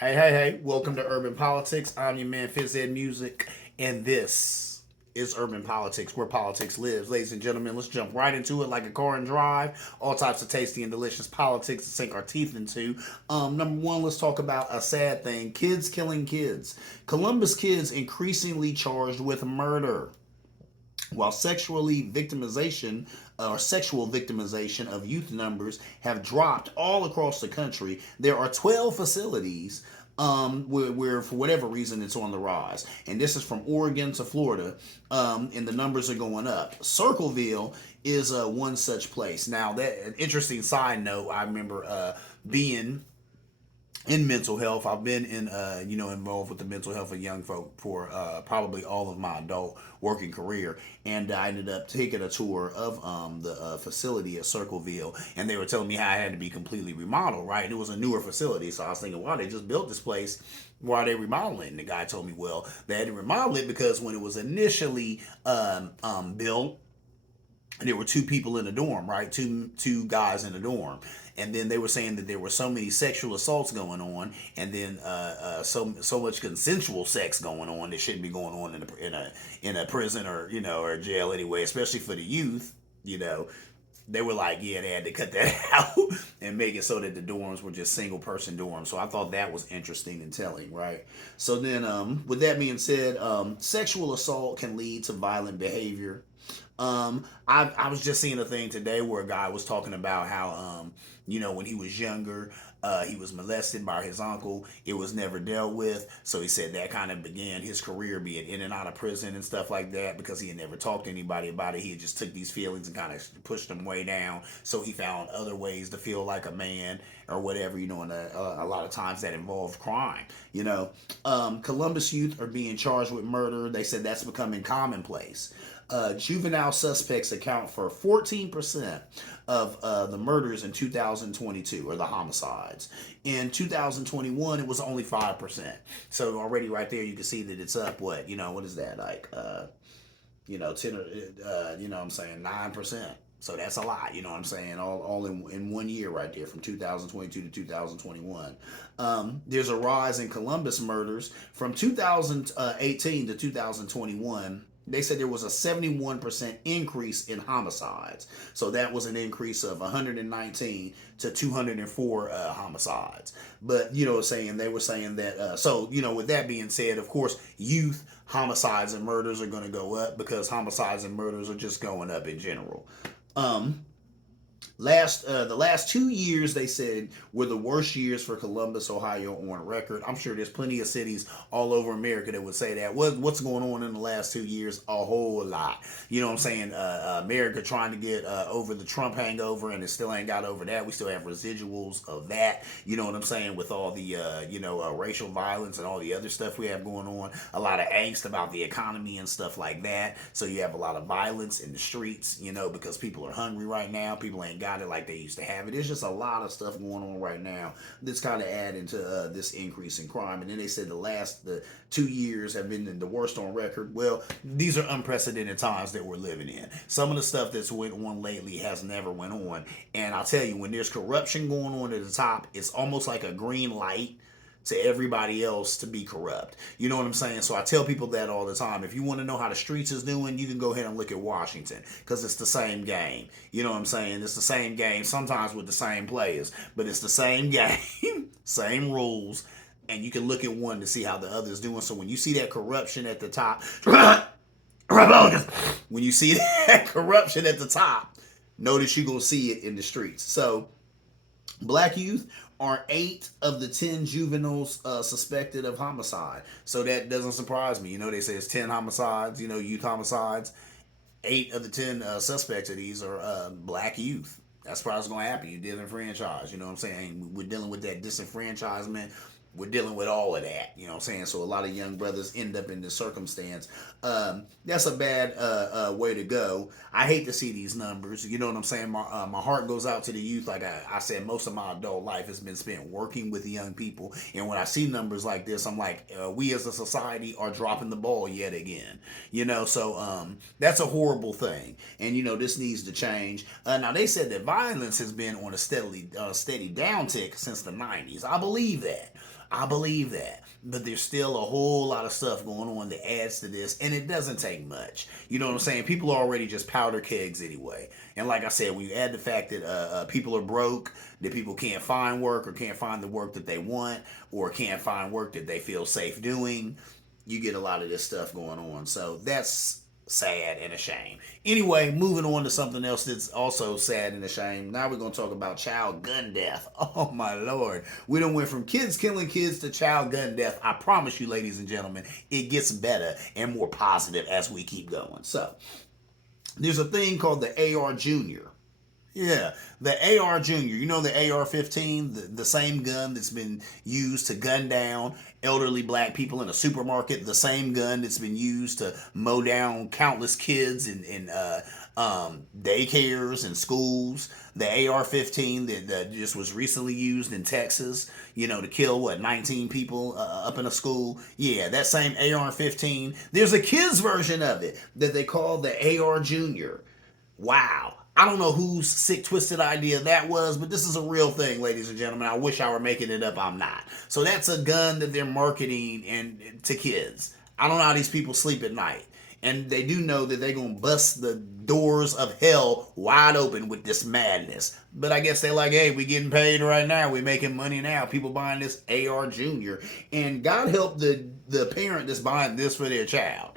Hey, welcome to Urban Politics. I'm your man, Fizz Ed Music, and this is Urban Politics, where politics lives. Ladies and gentlemen, let's jump right into it like a car and drive. All types of tasty and delicious politics to sink our teeth into. Number one, let's talk about a sad thing kids killing kids. Columbus kids increasingly charged with murder. While sexual victimization of youth numbers have dropped all across the country, there are 12 facilities where, for whatever reason, it's on the rise. And this is from Oregon to Florida, and the numbers are going up. Circleville is one such place. Now, that an interesting side note, I remember being in mental health. I've been involved with the mental health of young folk for probably all of my adult working career, and I ended up taking a tour of the facility at Circleville, and they were telling me how it had to be completely remodeled. Right, it was a newer facility, so I was thinking, wow, they just built this place. Why are they remodeling? And the guy told me, well, they had to remodel it because when it was initially built, there were two people in a dorm, right? Two guys in a dorm, and then they were saying that there were so many sexual assaults going on, and then so much consensual sex going on that shouldn't be going on in a prison or or a jail anyway, especially for the youth. You know, they were like, yeah, they had to cut that out and make it so that the dorms were just single person dorms. So I thought that was interesting and telling, right? So then, with that being said, sexual assault can lead to violent behavior. I was just seeing a thing today where a guy was talking about how, when he was younger, he was molested by his uncle. It was never dealt with. So he said that kind of began his career being in and out of prison and stuff like that because he had never talked to anybody about it. He had just took these feelings and kind of pushed them way down. So he found other ways to feel like a man or whatever, and a lot of times that involved crime. Columbus youth are being charged with murder. They said that's becoming commonplace. Juvenile suspects account for 14% of the murders in 2022, or the homicides. In 2021, it was only 5%. So already right there, you can see that it's up. What is that like? 10 or what I'm saying, 9%. So that's a lot, you know what I'm saying? All in 1 year right there, from 2022 to 2021. There's a rise in Columbus murders from 2018 to 2021. They said there was a 71% increase in homicides. So that was an increase of 119 to 204 homicides. But, they were saying that, with that being said, of course, youth homicides and murders are going to go up because homicides and murders are just going up in general. Um, the last 2 years, they said, were the worst years for Columbus, Ohio on record. I'm sure there's plenty of cities all over America that would say that. What's going on in the last 2 years? A whole lot. You know what I'm saying? America trying to get over the Trump hangover, and it still ain't got over that. We still have residuals of that. You know what I'm saying? With all the racial violence and all the other stuff we have going on. A lot of angst about the economy and stuff like that. So you have a lot of violence in the streets, because people are hungry right now. People ain't got it like they used to have it. There's just a lot of stuff going on right now that's kind of adding to this increase in crime. And then they said the 2 years have been the worst on record. Well, these are unprecedented times that we're living in. Some of the stuff that's went on lately has never went on. And I'll tell you, when there's corruption going on at the top, it's almost like a green light to everybody else to be corrupt. You know what I'm saying? So I tell people that all the time. If you want to know how the streets is doing, you can go ahead and look at Washington, because it's the same game. You know what I'm saying? It's the same game, sometimes with the same players, but it's the same game, same rules, and you can look at one to see how the other's doing. So when you see that corruption at the top, when you see that corruption at the top, notice you're going to see it in the streets. So black youth are 8 of the 10 juveniles suspected of homicide. So that doesn't surprise me. They say it's 10 homicides, youth homicides. 8 of the 10 suspects of these are black youth. That's probably what's going to happen. You're disenfranchised. You know what I'm saying? We're dealing with that disenfranchisement. We're dealing with all of that. You know what I'm saying? So a lot of young brothers end up in this circumstance. That's a bad way to go. I hate to see these numbers. You know what I'm saying? My heart goes out to the youth. Like I said, most of my adult life has been spent working with young people. And when I see numbers like this, I'm like, we as a society are dropping the ball yet again. So that's a horrible thing. And, this needs to change. Now, they said that violence has been on a steady downtick since the 90s. I believe that. I believe that. But there's still a whole lot of stuff going on that adds to this, and it doesn't take much. You know what I'm saying? People are already just powder kegs anyway. And like I said, when you add the fact that people are broke, that people can't find work or can't find the work that they want or can't find work that they feel safe doing, you get a lot of this stuff going on. So that's sad and a shame. Anyway, moving on to something else that's also sad and a shame. Now we're going to talk about child gun death. Oh my Lord. We done went from kids killing kids to child gun death. I promise you, ladies and gentlemen, it gets better and more positive as we keep going. So, there's a thing called the AR Junior. Yeah, the AR Junior. You know the AR-15, the same gun that's been used to gun down elderly black people in a supermarket, the same gun that's been used to mow down countless kids in daycares and schools. The AR-15 that just was recently used in Texas, to kill, 19 people up in a school. Yeah, that same AR-15. There's a kid's version of it that they call the AR Junior. Wow. I don't know whose sick, twisted idea that was, but this is a real thing, ladies and gentlemen. I wish I were making it up. I'm not. So that's a gun that they're marketing to kids. I don't know how these people sleep at night. And they do know that they're going to bust the doors of hell wide open with this madness. But I guess they're like, hey, we getting paid right now. We making money now. People buying this AR Junior. And God help the parent that's buying this for their child.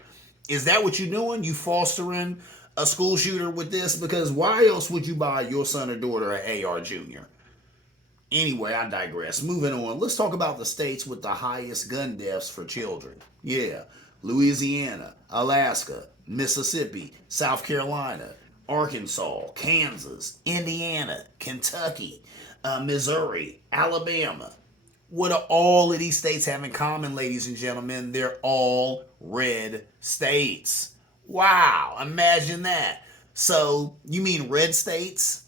Is that what you're doing? You fostering a school shooter with this? Because why else would you buy your son or daughter an AR Junior? Anyway, I digress. Moving on. Let's talk about the states with the highest gun deaths for children. Yeah. Louisiana, Alaska, Mississippi, South Carolina, Arkansas, Kansas, Indiana, Kentucky, Missouri, Alabama. What do all of these states have in common, ladies and gentlemen? They're all red states. Wow, imagine that. So, you mean red states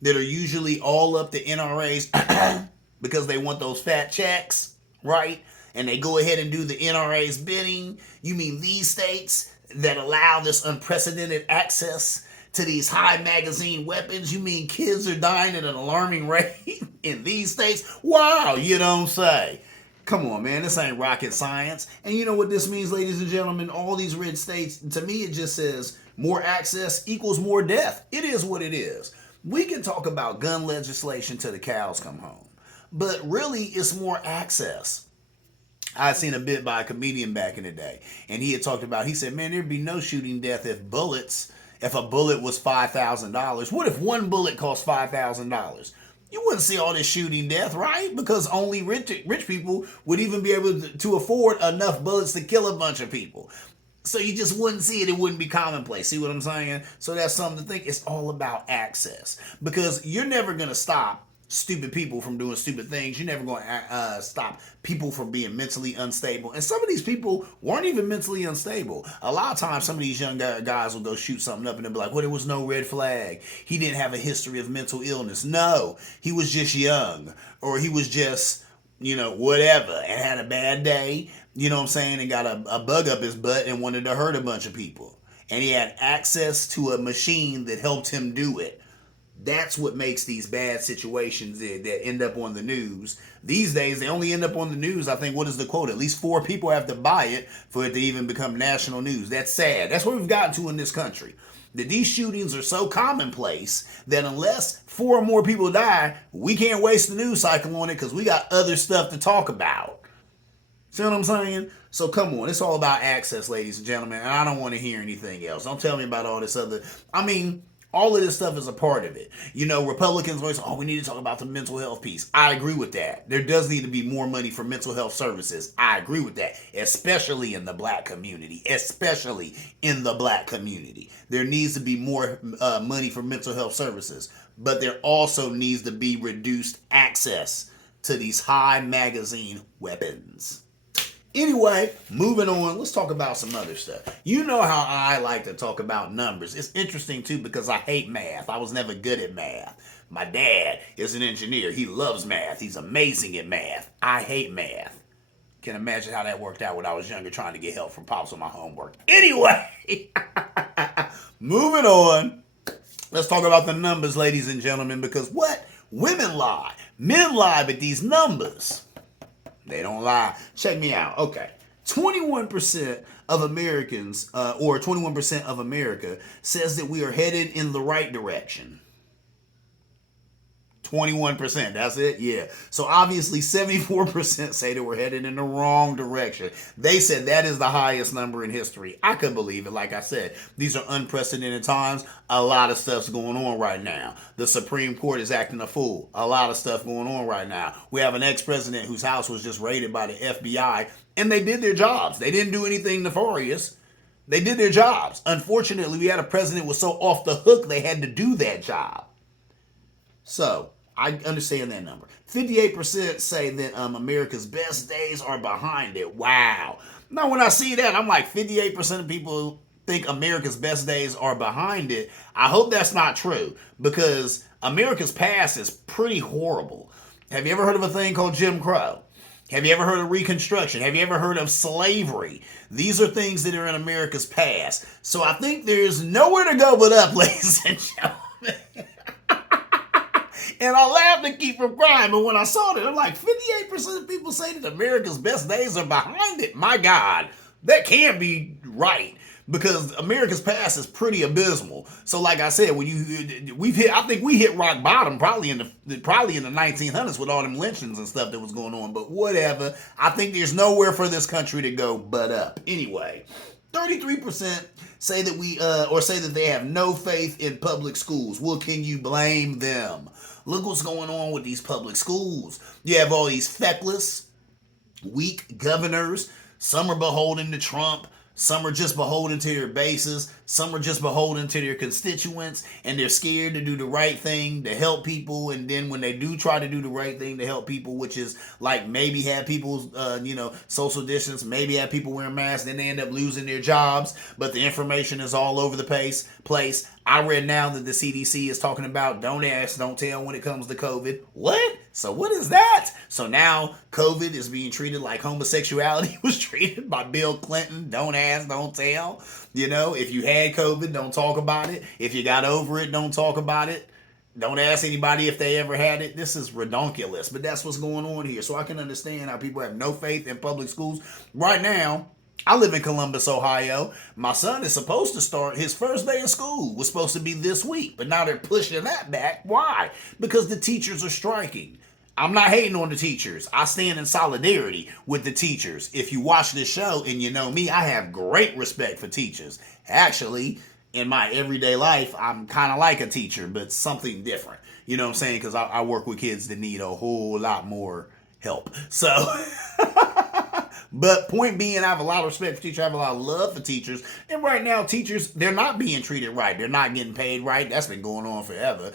that are usually all up to NRAs because they want those fat checks, right? And they go ahead and do the NRA's bidding. You mean these states that allow this unprecedented access to these high magazine weapons? You mean kids are dying at an alarming rate in these states? Wow, you don't say. Come on, man, this ain't rocket science. And you know what this means, ladies and gentlemen? All these red states, to me, it just says more access equals more death. It is what it is. We can talk about gun legislation till the cows come home, but really it's more access. I seen a bit by a comedian back in the day, and he had talked about, he said, man, there'd be no shooting death if a bullet was $5,000. What if one bullet cost $5,000? You wouldn't see all this shooting death, right? Because only rich people would even be able to afford enough bullets to kill a bunch of people. So you just wouldn't see it. It wouldn't be commonplace. See what I'm saying? So that's something to think. It's all about access. Because you're never going to stop stupid people from doing stupid things. You're never going to stop people from being mentally unstable. And some of these people weren't even mentally unstable. A lot of times, some of these young guys will go shoot something up and they'll be like, well, there was no red flag. He didn't have a history of mental illness. No, he was just young. Or he was just, whatever, and had a bad day, you know what I'm saying, and got a bug up his butt and wanted to hurt a bunch of people. And he had access to a machine that helped him do it. That's what makes these bad situations that end up on the news. These days, they only end up on the news, I think, what is the quote? At least 4 people have to buy it for it to even become national news. That's sad. That's what we've gotten to in this country. That these shootings are so commonplace that unless 4 or more people die, we can't waste the news cycle on it because we got other stuff to talk about. See what I'm saying? So come on, it's all about access, ladies and gentlemen, and I don't want to hear anything else. Don't tell me about all this other, all of this stuff is a part of it. Republicans always, we need to talk about the mental health piece. I agree with that. There does need to be more money for mental health services. I agree with that, especially in the black community. There needs to be more money for mental health services. But there also needs to be reduced access to these high magazine weapons. Anyway, moving on, let's talk about some other stuff. You know how I like to talk about numbers. It's interesting, too, because I hate math. I was never good at math. My dad is an engineer. He loves math. He's amazing at math. I hate math. Can imagine how that worked out when I was younger trying to get help from Pops on my homework. Anyway, moving on. Let's talk about the numbers, ladies and gentlemen, because what? Women lie. Men lie, but these numbers. They don't lie. Check me out. Okay. 21% of Americans, or 21% of America, says that we are headed in the right direction. 21%. That's it? Yeah. So obviously 74% say that we're headed in the wrong direction. They said that is the highest number in history. I couldn't believe it. Like I said, these are unprecedented times. A lot of stuff's going on right now. The Supreme Court is acting a fool. A lot of stuff going on right now. We have an ex-president whose house was just raided by the FBI, and they did their jobs. They didn't do anything nefarious. They did their jobs. Unfortunately, we had a president who was so off the hook they had to do that job. So, I understand that number. 58% say that America's best days are behind it. Wow. Now, when I see that, I'm like, 58% of people think America's best days are behind it. I hope that's not true, because America's past is pretty horrible. Have you ever heard of a thing called Jim Crow? Have you ever heard of Reconstruction? Have you ever heard of slavery? These are things that are in America's past. So I think there's nowhere to go but up, ladies and gentlemen. And I laughed and keep from crying, but when I saw that, I'm like, 58% of people say that America's best days are behind it. My God, that can't be right, because America's past is pretty abysmal. So, like I said, when I think we hit rock bottom probably in the 1900s with all them lynchings and stuff that was going on. But whatever, I think there's nowhere for this country to go but up. Anyway, 33% say that say that they have no faith in public schools. Well, can you blame them? Look what's going on with these public schools. You have all these feckless, weak governors. Some are beholden to Trump. Some are just beholden to their bases. Some are just beholden to their constituents, and they're scared to do the right thing to help people. And then when they do try to do the right thing to help people, which is like maybe have people, social distance, maybe have people wearing masks, then they end up losing their jobs. But the information is all over the place. I read now that the CDC is talking about don't ask, don't tell when it comes to COVID. What? So what is that? So now COVID is being treated like homosexuality was treated by Bill Clinton. Don't ask, don't tell. If you had COVID, don't talk about it. If you got over it, don't talk about it. Don't ask anybody if they ever had it. This is redonkulous, but that's what's going on here. So I can understand how people have no faith in public schools. Right now, I live in Columbus, Ohio. My son is supposed to start his first day of school. Was supposed to be this week, but now they're pushing that back. Why? Because the teachers are striking. I'm not hating on the teachers. I stand in solidarity with the teachers. If you watch this show and you know me, I have great respect for teachers. Actually, in my everyday life, I'm kind of like a teacher, but something different. You know what I'm saying? Because I work with kids that need a whole lot more help. So... But point being, I have a lot of respect for teachers. I have a lot of love for teachers. And right now, teachers, they're not being treated right. They're not getting paid right. That's been going on forever.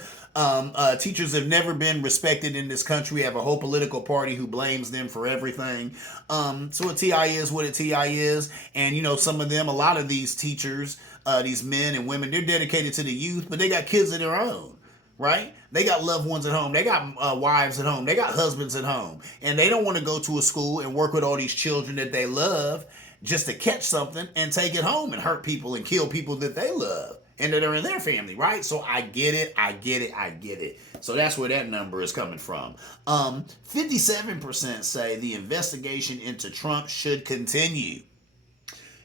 Teachers have never been respected in this country. We have a whole political party who blames them for everything. So a TI is what a TI is. And, some of them, a lot of these teachers, these men and women, they're dedicated to the youth, but they got kids of their own. Right? They got loved ones at home. They got wives at home. They got husbands at home. And they don't want to go to a school and work with all these children that they love just to catch something and take it home and hurt people and kill people that they love and that are in their family, right? So I get it. So that's where that number is coming from. 57% say the investigation into Trump should continue.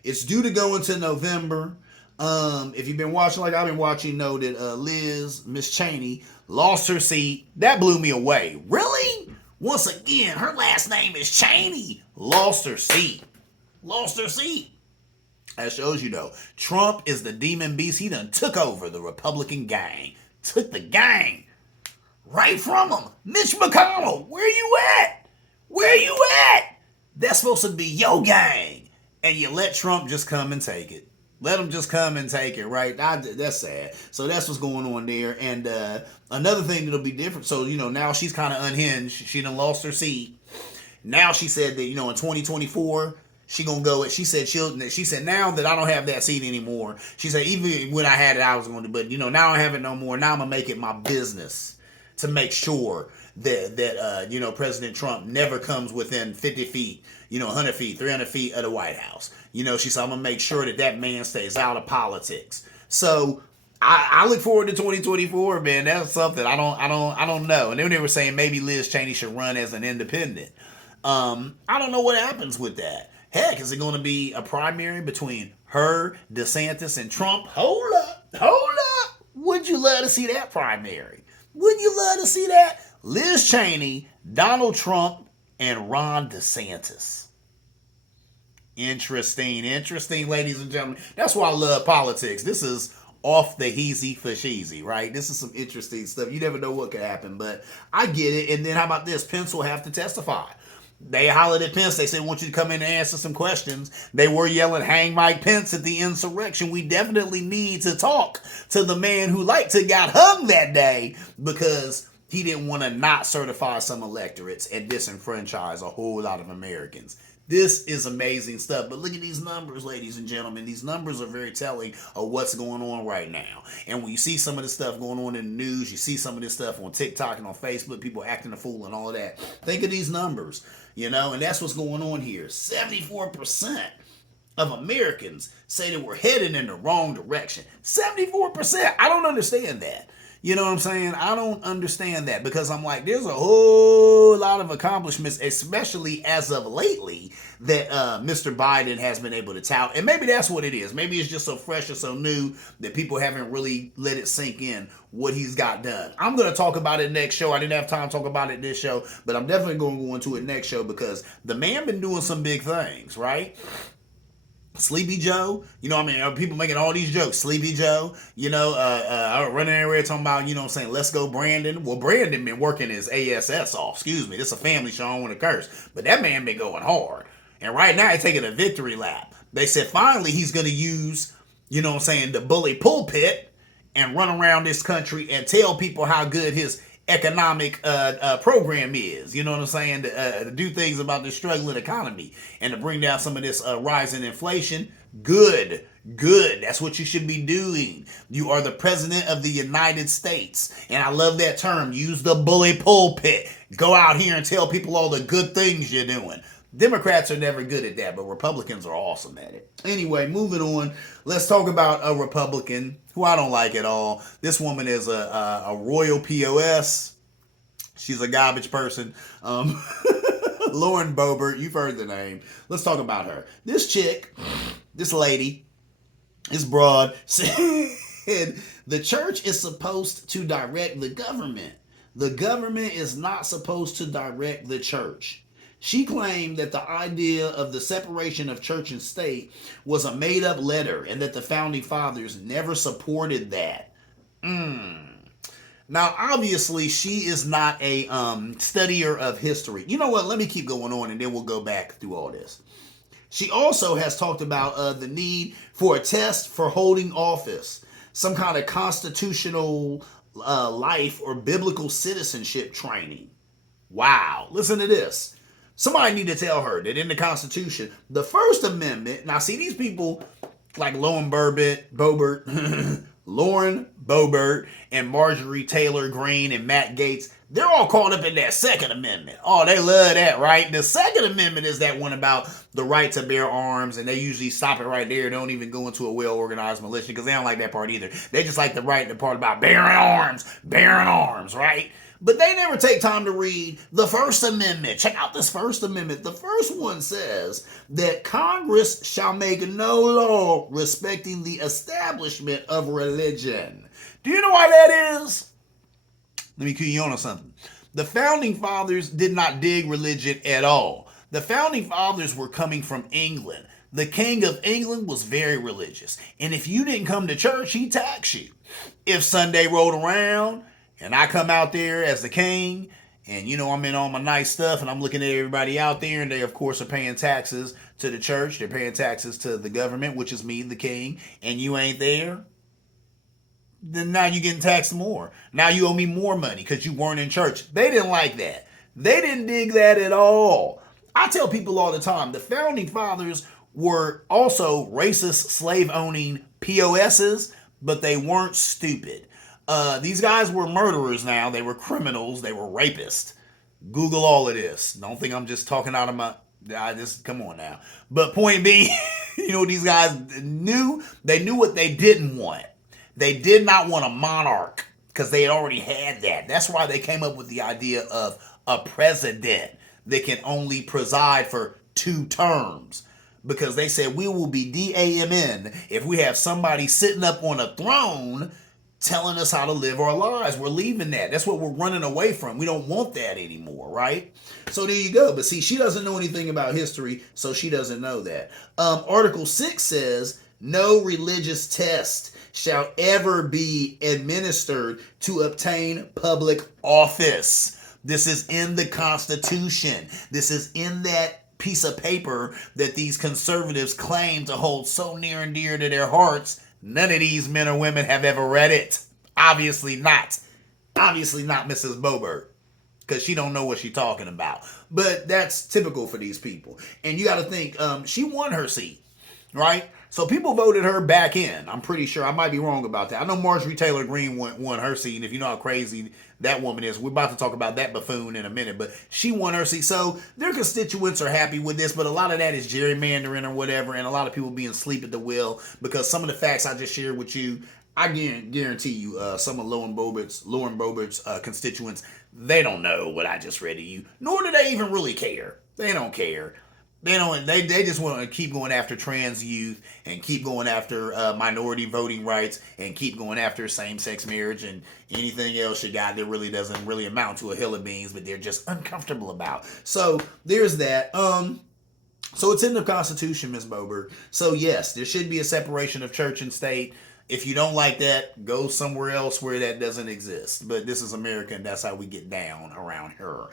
It's due to go into November. If you've been watching like I've been watching, know that Miss Cheney, lost her seat. That blew me away. Really? Once again, her last name is Cheney. Lost her seat. That shows Trump is the demon beast. He done took over the Republican gang. Took the gang right from him. Mitch McConnell, where you at? That's supposed to be your gang. And you let Trump just come and take it. Let them just come and take it, right? That's sad. So that's what's going on there. And another thing that'll be different. So, now she's kind of unhinged. She done lost her seat. Now she said that, in 2024, she gonna go. She said now that I don't have that seat anymore. She said even when I had it, I was going to. But now I don't have it no more. Now I'm gonna make it my business to make sure that President Trump never comes within 50 feet, 100 feet, 300 feet of the White House. She said, I'm going to make sure that man stays out of politics. So I look forward to 2024, man. That's something I don't know. And then they were saying maybe Liz Cheney should run as an independent. I don't know what happens with that. Heck, is it going to be a primary between her, DeSantis, and Trump? Hold up. Would you love to see that primary? Would you love to see that? Liz Cheney, Donald Trump, and Ron DeSantis. Interesting, ladies and gentlemen. That's why I love politics. This is off the heezy for cheesy, right? This is some interesting stuff. You never know what could happen, but I get it. And then how about this? Pence will have to testify. They hollered at Pence. They said, "I want you to come in and answer some questions." They were yelling, "Hang Mike Pence" at the insurrection. We definitely need to talk to the man who liked to got hung that day because he didn't want to not certify some electorates and disenfranchise a whole lot of Americans. This is amazing stuff. But look at these numbers, ladies and gentlemen. These numbers are very telling of what's going on right now. And when you see some of this stuff going on in the news, you see some of this stuff on TikTok and on Facebook, people acting a fool and all of that. Think of these numbers, and that's what's going on here. 74% of Americans say that we're headed in the wrong direction. 74%. I don't understand that. You know what I'm saying? I don't understand that because I'm like, there's a whole lot of accomplishments, especially as of lately, that Mr. Biden has been able to tout. And maybe that's what it is. Maybe it's just so fresh or so new that people haven't really let it sink in what he's got done. I'm going to talk about it next show. I didn't have time to talk about it this show, but I'm definitely going to go into it next show because the man been doing some big things, right? Sleepy Joe, people making all these jokes. Sleepy Joe, running everywhere talking about, let's go Brandon. Well, Brandon been working his ASS off. Excuse me, this is a family show, I don't want to curse. But that man been going hard. And right now he's taking a victory lap. They said finally he's going to use, the bully pulpit and run around this country and tell people how good his economic program is, to do things about the struggling economy and to bring down some of this rising inflation. Good. That's what you should be doing. You are the president of the United States. And I love that term. Use the bully pulpit. Go out here and tell people all the good things you're doing. Democrats are never good at that, but Republicans are awesome at it. Anyway, moving on. Let's talk about a Republican who I don't like at all. This woman is a royal POS. She's a garbage person. Lauren Boebert, you've heard the name. Let's talk about her. This chick, this lady, this broad, said the church is supposed to direct the government. The government is not supposed to direct the church. She claimed that the idea of the separation of church and state was a made-up letter and that the founding fathers never supported that. Now, obviously, she is not a studier of history. You know what? Let me keep going on and then we'll go back through all this. She also has talked about the need for a test for holding office, some kind of constitutional life or biblical citizenship training. Wow. Listen to this. Somebody need to tell her that in the Constitution, the First Amendment, now see these people like Lauren Boebert, and Marjorie Taylor Greene and Matt Gaetz, they're all caught up in that Second Amendment. Oh, they love that, right? The Second Amendment is that one about the right to bear arms, and they usually stop it right there. They don't even go into a well-organized militia because they don't like that part either. They just like the part about bearing arms, right? But they never take time to read the First Amendment. Check out this First Amendment. The first one says that Congress shall make no law respecting the establishment of religion. Do you know why that is? Let me cue you on something. The Founding Fathers did not dig religion at all. The Founding Fathers were coming from England. The King of England was very religious. And if you didn't come to church, he'd tax you. If Sunday rolled around, and I come out there as the king, and I'm in all my nice stuff, and I'm looking at everybody out there, and they, of course, are paying taxes to the church. They're paying taxes to the government, which is me, the king, and you ain't there. Then now you're getting taxed more. Now you owe me more money because you weren't in church. They didn't like that. They didn't dig that at all. I tell people all the time, the Founding Fathers were also racist, slave-owning POSs, but they weren't stupid. These guys were murderers now. They were criminals. They were rapists. Google all of this. Don't think I'm just talking out of my... come on now. But point being, these guys knew. They knew what they didn't want. They did not want a monarch because they had already had that. That's why they came up with the idea of a president. that can only preside for 2 terms. Because they said we will be DAMN if we have somebody sitting up on a throne telling us how to live our lives. We're leaving that. That's what we're running away from. We don't want that anymore, right? So there you go. But see, she doesn't know anything about history, so she doesn't know that. Article 6 says, no religious test shall ever be administered to obtain public office. This is in the Constitution. This is in that piece of paper that these conservatives claim to hold so near and dear to their hearts. None of these men or women have ever read it. Obviously not. Obviously not Mrs. Boebert, because she don't know what she's talking about. But that's typical for these people. And you got to think, she won her seat, right? So people voted her back in. I'm pretty sure. I might be wrong about that. I know Marjorie Taylor Greene won her seat. And if you know how crazy that woman is, we're about to talk about that buffoon in a minute. But she won her seat. So their constituents are happy with this. But a lot of that is gerrymandering or whatever. And a lot of people being asleep at the wheel. Because some of the facts I just shared with you, I guarantee you, some of Lauren Boebert's constituents, they don't know what I just read to you. Nor do they even really care. They don't care. They just want to keep going after trans youth and keep going after minority voting rights and keep going after same-sex marriage and anything else you got that really doesn't really amount to a hill of beans, but they're just uncomfortable about. So there's that. So it's in the Constitution, Ms. Boebert. So yes, there should be a separation of church and state. If you don't like that, go somewhere else where that doesn't exist. But this is America, and that's how we get down around her.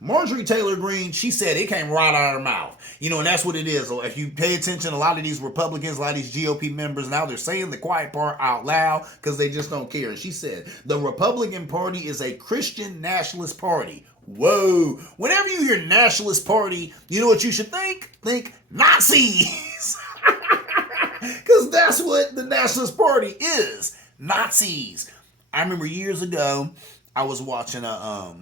Marjorie Taylor Greene, she said it came right out of her mouth. You know, and that's what it is. If you pay attention, a lot of these Republicans, a lot of these GOP members, now they're saying the quiet part out loud because they just don't care. And she said, the Republican Party is a Christian nationalist party. Whoa. Whenever you hear nationalist party, you know what you should think? Think Nazis. Because that's what the Nationalist Party is. Nazis. I remember years ago, I was watching a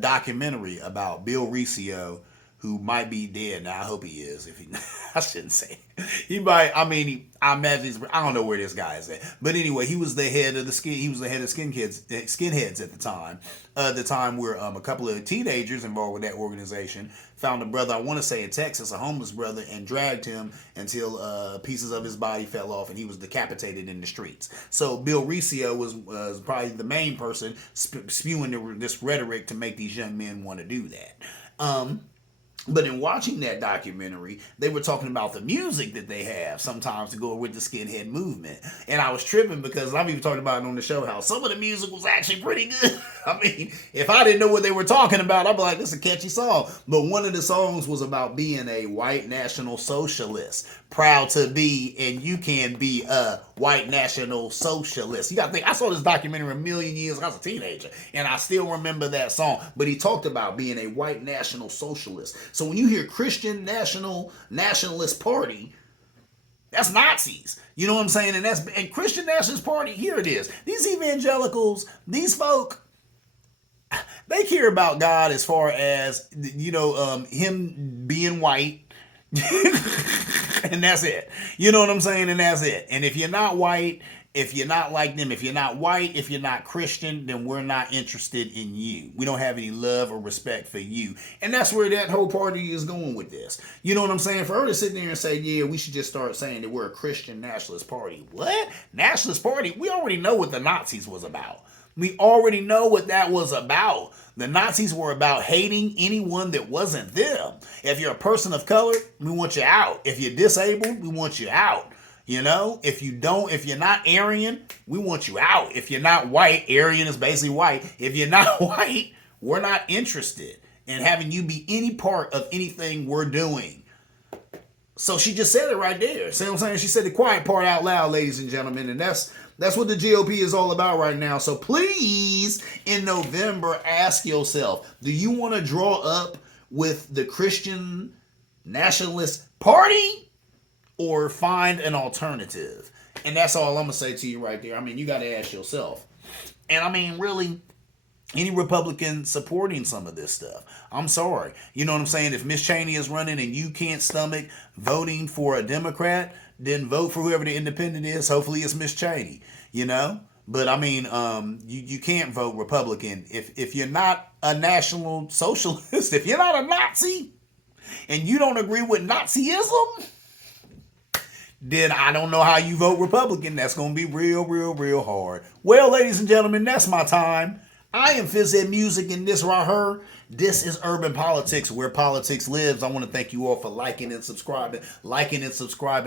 documentary about Bill Riccio, who might be dead now. I hope he is. If he, I shouldn't say. He might. I mean, I imagine. I don't know where this guy is at. But anyway, he was the head of skinheads at the time. The time where a couple of teenagers involved with that organization found a brother, I want to say in Texas, a homeless brother, and dragged him until pieces of his body fell off and he was decapitated in the streets. So Bill Riccio was probably the main person spewing this rhetoric to make these young men want to do that. But in watching that documentary, they were talking about the music that they have sometimes to go with the skinhead movement. And I was tripping because I've even talked about it on the show how some of the music was actually pretty good. I mean, if I didn't know what they were talking about, I'd be like, this is a catchy song. But one of the songs was about being a white national socialist. Proud to be, and you can be a white national socialist. You got to think, I saw this documentary a million years ago. I was a teenager, and I still remember that song. But he talked about being a white national socialist. So when you hear Christian Nationalist Party, that's Nazis. You know what I'm saying? And Christian Nationalist Party, here it is. These evangelicals, these folk, they care about God as far as, him being white. And that's it. You know what I'm saying? And that's it. And if you're not white, if you're not like them, if you're not white, if you're not Christian, then we're not interested in you. We don't have any love or respect for you. And that's where that whole party is going with this. You know what I'm saying? For her to sit there and say, yeah, we should just start saying that we're a Christian nationalist party. What? Nationalist party? We already know what the Nazis was about. We already know what that was about. The Nazis were about hating anyone that wasn't them. If you're a person of color, we want you out. If you're disabled, we want you out. You know, if you're not Aryan, we want you out. If you're not white, Aryan is basically white. If you're not white, we're not interested in having you be any part of anything we're doing. So she just said it right there. See what I'm saying? She said the quiet part out loud, ladies and gentlemen, and that's what the GOP is all about right now. So please, in November, ask yourself, do you want to draw up with the Christian Nationalist Party or find an alternative? And that's all I'm going to say to you right there. I mean, you got to ask yourself. And I mean, really, any Republican supporting some of this stuff, I'm sorry. You know what I'm saying? If Miss Cheney is running and you can't stomach voting for a Democrat, then vote for whoever the independent is. Hopefully it's Miss Cheney, you know? But I mean, you can't vote Republican if you're not a National Socialist, if you're not a Nazi, and you don't agree with Nazism, then I don't know how you vote Republican. That's going to be real, real, real hard. Well, ladies and gentlemen, that's my time. I am Phys Ed Music, and this right here, this is Urban Politics, where politics lives. I want to thank you all for liking and subscribing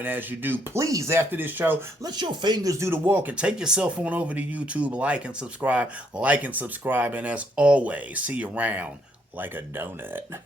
as you do. Please, after this show, let your fingers do the walk and take your cell phone over to YouTube, like and subscribe, and as always, see you around like a donut.